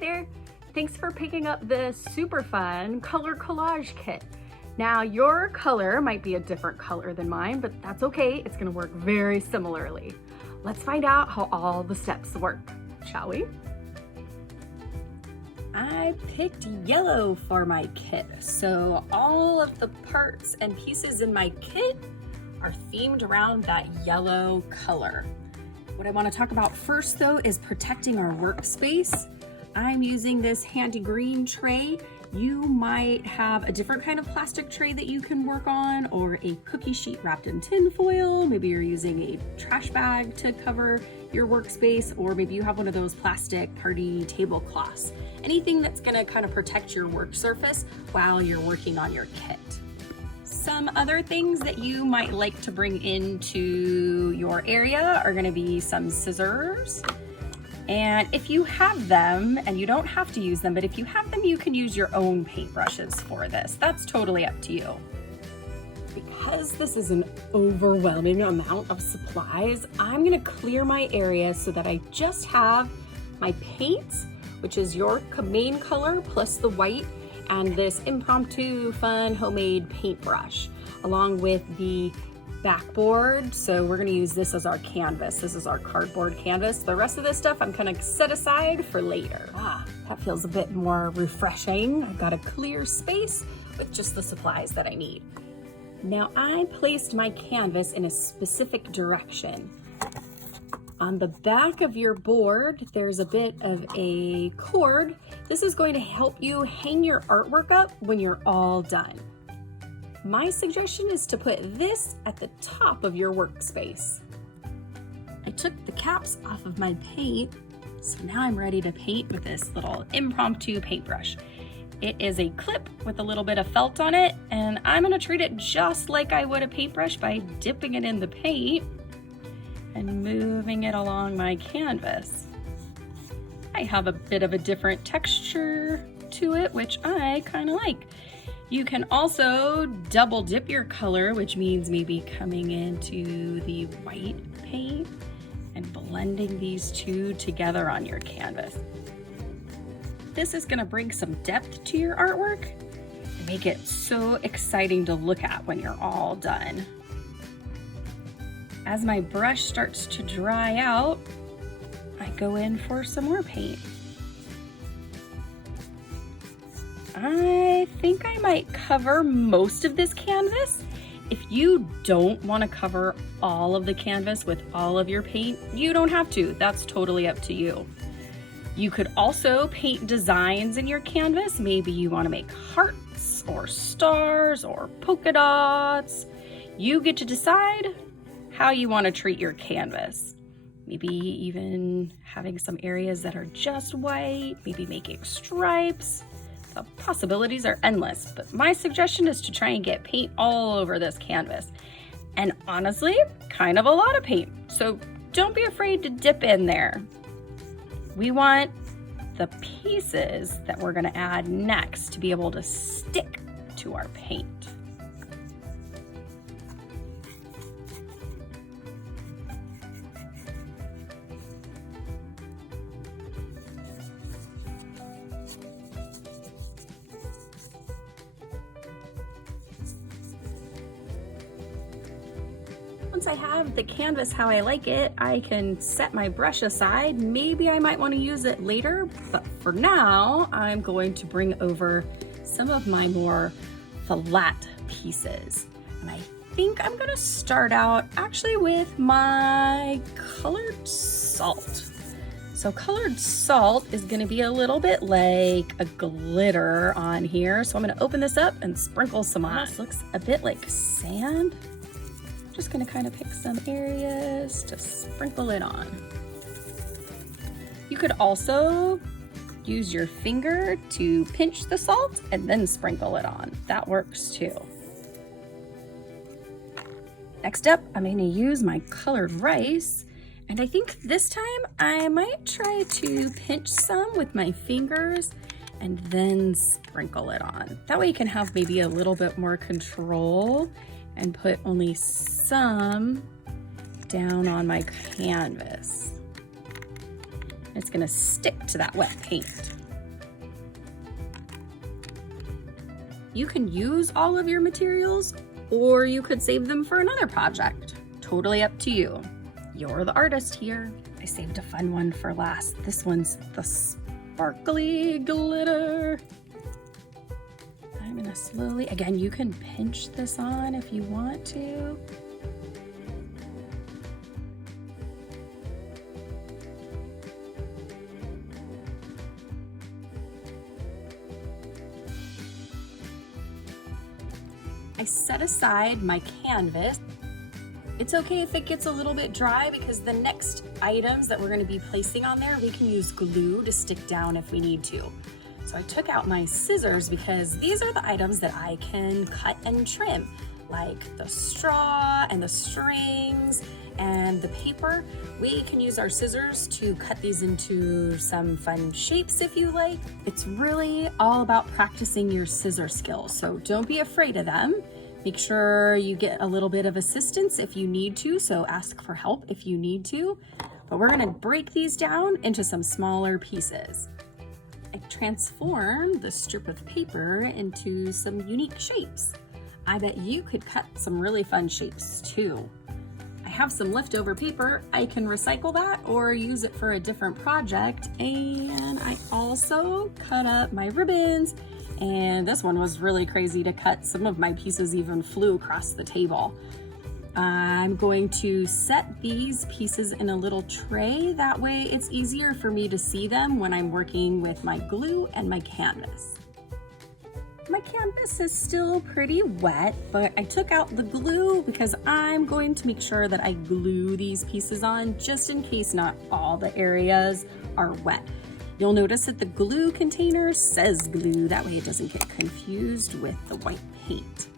there! Thanks for picking up this super fun color collage kit. Now your color might be a different color than mine, but that's okay. It's gonna work very similarly. Let's find out how all the steps work, shall we? I picked yellow for my kit, so all of the parts and pieces in my kit are themed around that yellow color. What I want to talk about first though is protecting our workspace. I'm using this handy green tray. You might have a different kind of plastic tray that you can work on, or a cookie sheet wrapped in tin foil. Maybe you're using a trash bag to cover your workspace, or maybe you have one of those plastic party tablecloths. Anything that's gonna kind of protect your work surface while you're working on your kit. Some other things that you might like to bring into your area are gonna be some scissors. And if you have them, and you don't have to use them, but if you have them, you can use your own paintbrushes for this. That's totally up to you. Because this is an overwhelming amount of supplies, I'm gonna clear my area so that I just have my paints, which is your main color plus the white, and this impromptu fun homemade paintbrush, along with the backboard. So we're gonna use this as our canvas. This is our cardboard canvas. The rest of this stuff I'm gonna set aside for later. That feels a bit more refreshing. I've got a clear space with just the supplies that I need. Now I placed my canvas in a specific direction. On the back of your board, there's a bit of a cord. This is going to help you hang your artwork up when you're all done. My suggestion is to put this at the top of your workspace. I took the caps off of my paint, so now I'm ready to paint with this little impromptu paintbrush. It is a clip with a little bit of felt on it, and I'm gonna treat it just like I would a paintbrush by dipping it in the paint and moving it along my canvas. I have a bit of a different texture to it, which I kind of like. You can also double dip your color, which means maybe coming into the white paint and blending these two together on your canvas. This is gonna bring some depth to your artwork and make it so exciting to look at when you're all done. As my brush starts to dry out, I go in for some more paint. I think I might cover most of this canvas. If you don't want to cover all of the canvas with all of your paint, you don't have to. That's totally up to you. You could also paint designs in your canvas. Maybe you want to make hearts or stars or polka dots. You get to decide how you want to treat your canvas. Maybe even having some areas that are just white, maybe making stripes. The possibilities are endless, but my suggestion is to try and get paint all over this canvas. And honestly, kind of a lot of paint, so don't be afraid to dip in there. We want the pieces that we're gonna add next to be able to stick to our paint. Once I have the canvas how I like it, I can set my brush aside. Maybe I might want to use it later, but for now, I'm going to bring over some of my more flat pieces. And I think I'm gonna start out actually with my colored salt. So colored salt is gonna be a little bit like a glitter on here. So I'm gonna open this up and sprinkle some on. This looks a bit like sand. Just gonna kind of pick some areas to sprinkle it on. You could also use your finger to pinch the salt and then sprinkle it on. That works too. Next up, I'm gonna use my colored rice, and I think this time I might try to pinch some with my fingers and then sprinkle it on. That way you can have maybe a little bit more control and put only some down on my canvas. It's gonna stick to that wet paint. You can use all of your materials, or you could save them for another project. Totally up to you. You're the artist here. I saved a fun one for last. This one's the sparkly glitter. I'm gonna slowly, again, you can pinch this on if you want to. I set aside my canvas. It's okay if it gets a little bit dry because the next items that we're going to be placing on there, we can use glue to stick down if we need to. So I took out my scissors because these are the items that I can cut and trim, like the straw and the strings and the paper. We can use our scissors to cut these into some fun shapes if you like. It's really all about practicing your scissor skills, so don't be afraid of them. Make sure you get a little bit of assistance if you need to, so ask for help if you need to. But we're gonna break these down into some smaller pieces. I transformed the strip of paper into some unique shapes. I bet you could cut some really fun shapes too. I have some leftover paper. I can recycle that or use it for a different project. And I also cut up my ribbons, and this one was really crazy to cut. Some of my pieces even flew across the table. I'm going to set these pieces in a little tray. That way it's easier for me to see them when I'm working with my glue and my canvas. My canvas is still pretty wet, but I took out the glue because I'm going to make sure that I glue these pieces on just in case not all the areas are wet. You'll notice that the glue container says glue, that way it doesn't get confused with the white paint.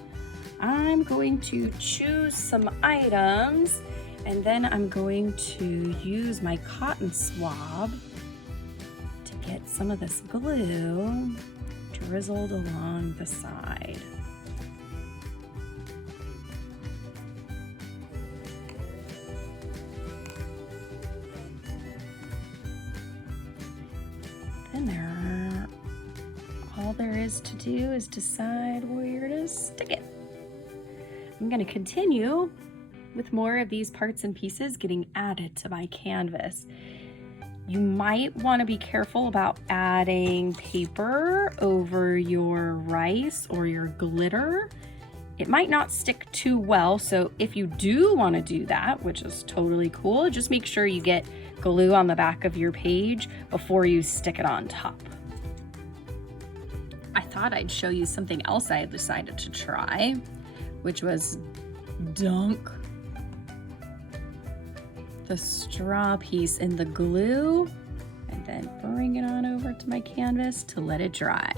I'm going to choose some items, and then I'm going to use my cotton swab to get some of this glue drizzled along the side. Then all there is to do is decide where to stick it. I'm going to continue with more of these parts and pieces getting added to my canvas. You might want to be careful about adding paper over your rice or your glitter. It might not stick too well, so if you do want to do that, which is totally cool, just make sure you get glue on the back of your page before you stick it on top. I thought I'd show you something else I had decided to try, which was dunk the straw piece in the glue and then bring it on over to my canvas to let it dry.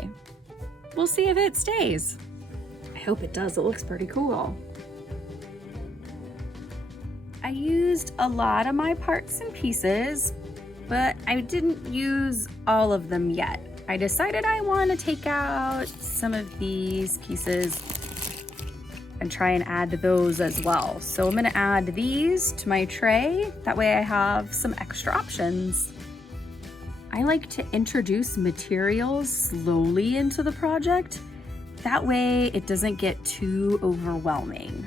We'll see if it stays. I hope it does. It looks pretty cool. I used a lot of my parts and pieces, but I didn't use all of them yet. I decided I want to take out some of these pieces and try and add those as well. So I'm going to add these to my tray. That way I have some extra options. I like to introduce materials slowly into the project. That way it doesn't get too overwhelming.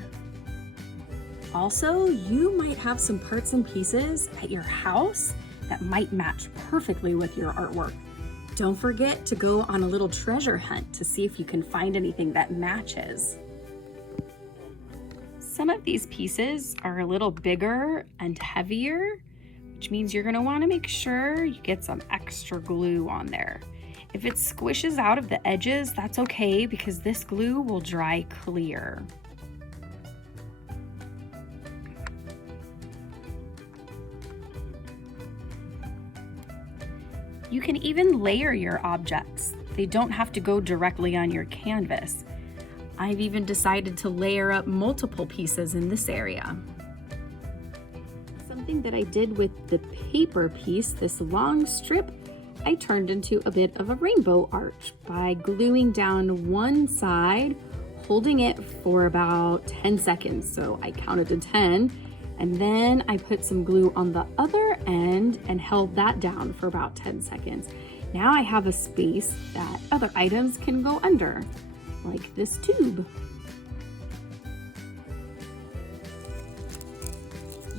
Also, you might have some parts and pieces at your house that might match perfectly with your artwork. Don't forget to go on a little treasure hunt to see if you can find anything that matches. Some of these pieces are a little bigger and heavier, which means you're going to want to make sure you get some extra glue on there. If it squishes out of the edges, that's okay because this glue will dry clear. You can even layer your objects. They don't have to go directly on your canvas. I've even decided to layer up multiple pieces in this area. Something that I did with the paper piece, this long strip, I turned into a bit of a rainbow arch by gluing down one side, holding it for about 10 seconds. So I counted to 10, and then I put some glue on the other end and held that down for about 10 seconds. Now I have a space that other items can go under. like this tube.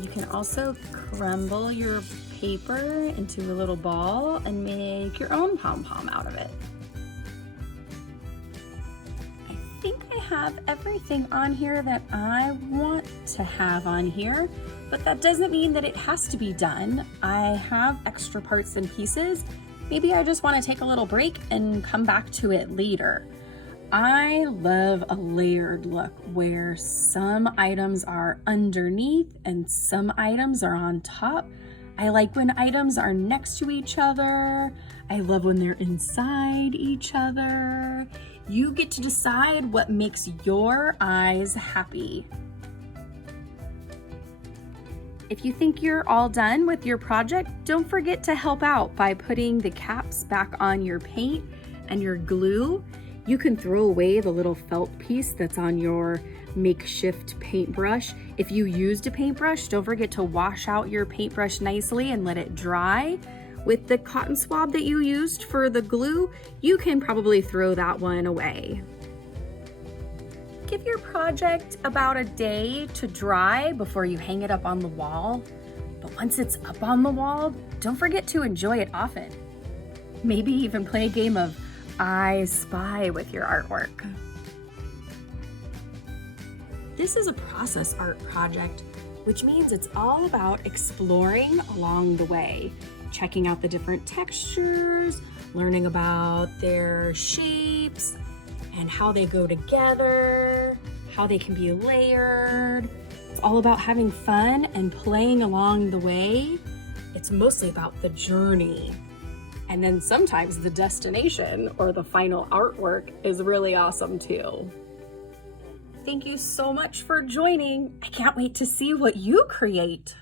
You can also crumble your paper into a little ball and make your own pom-pom out of it. I think I have everything on here that I want to have on here, but that doesn't mean that it has to be done. I have extra parts and pieces. Maybe I just want to take a little break and come back to it later. I love a layered look where some items are underneath and some items are on top. I like when items are next to each other. I love when they're inside each other. You get to decide what makes your eyes happy. If you think you're all done with your project, don't forget to help out by putting the caps back on your paint and your glue. You can throw away the little felt piece that's on your makeshift paintbrush. If you used a paintbrush, don't forget to wash out your paintbrush nicely and let it dry. With the cotton swab that you used for the glue, you can probably throw that one away. Give your project about a day to dry before you hang it up on the wall. But once it's up on the wall, don't forget to enjoy it often. Maybe even play a game of I Spy with your artwork. This is a process art project, which means it's all about exploring along the way, checking out the different textures, learning about their shapes and how they go together, how they can be layered. It's all about having fun and playing along the way. It's mostly about the journey. And then sometimes the destination or the final artwork is really awesome too. Thank you so much for joining. I can't wait to see what you create.